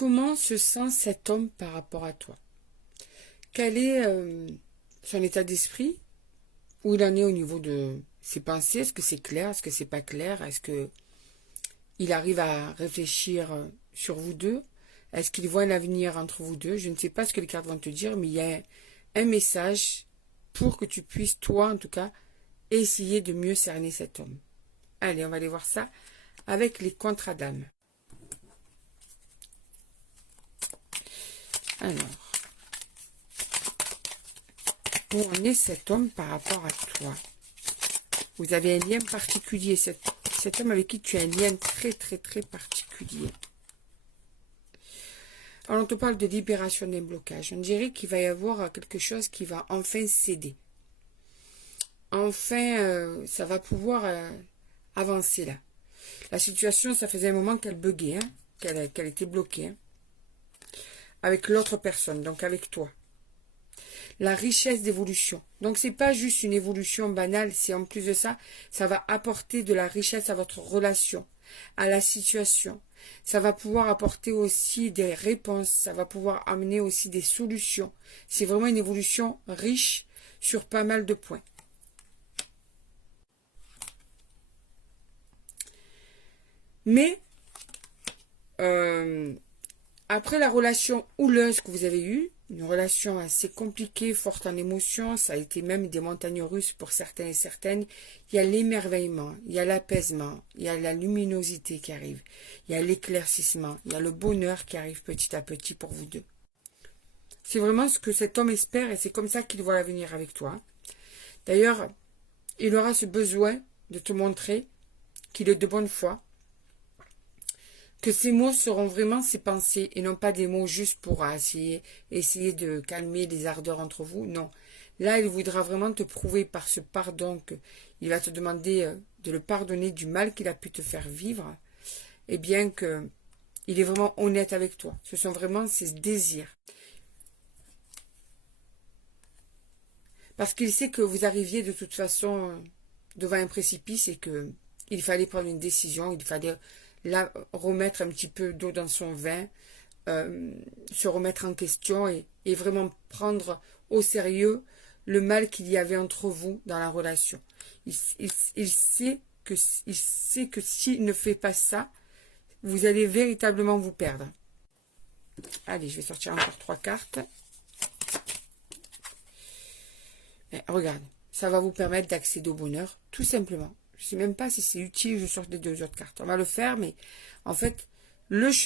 comment se sent cet homme par rapport à toi? Quel est son état d'esprit? Où il en est au niveau de ses pensées? Est-ce que c'est clair? Est-ce que c'est pas clair? Est-ce que il arrive à réfléchir sur vous deux? Est-ce qu'il voit un avenir entre vous deux? Je ne sais pas ce que les cartes vont te dire, mais il y a un message pour que tu puisses, toi en tout cas, essayer de mieux cerner cet homme. Allez, on va aller voir ça avec les contradames. Alors, où en est cet homme par rapport à toi? Vous avez un lien particulier, cet homme avec qui tu as un lien très très très particulier. Alors on te parle de libération d'un blocage. On dirait qu'il va y avoir quelque chose qui va enfin céder. Enfin, ça va pouvoir avancer là. La situation, ça faisait un moment qu'elle buguait, hein, qu'elle était bloquée. Hein, avec l'autre personne, donc avec toi. La richesse d'évolution. Donc, c'est pas juste une évolution banale, c'est en plus de ça, ça va apporter de la richesse à votre relation, à la situation. Ça va pouvoir apporter aussi des réponses, ça va pouvoir amener aussi des solutions. C'est vraiment une évolution riche sur pas mal de points. Mais, après la relation houleuse que vous avez eue, une relation assez compliquée, forte en émotions, ça a été même des montagnes russes pour certains et certaines, il y a l'émerveillement, il y a l'apaisement, il y a la luminosité qui arrive, il y a l'éclaircissement, il y a le bonheur qui arrive petit à petit pour vous deux. C'est vraiment ce que cet homme espère et c'est comme ça qu'il voit l'avenir avec toi. D'ailleurs, il aura ce besoin de te montrer qu'il est de bonne foi, que ces mots seront vraiment ses pensées et non pas des mots juste pour essayer de calmer les ardeurs entre vous. Non. Là, il voudra vraiment te prouver par ce pardon qu'il va te demander de le pardonner du mal qu'il a pu te faire vivre. Et bien que il est vraiment honnête avec toi. Ce sont vraiment ses désirs. Parce qu'il sait que vous arriviez de toute façon devant un précipice et que il fallait prendre une décision, il fallait là remettre un petit peu d'eau dans son vin, se remettre en question et vraiment prendre au sérieux le mal qu'il y avait entre vous dans la relation. Il sait que s'il ne fait pas ça, vous allez véritablement vous perdre. Allez, je vais sortir encore 3 cartes. Mais regarde, ça va vous permettre d'accéder au bonheur, tout simplement. Je ne sais même pas si c'est utile, je sors des 2 autres cartes. On va le faire, mais en fait, le chemin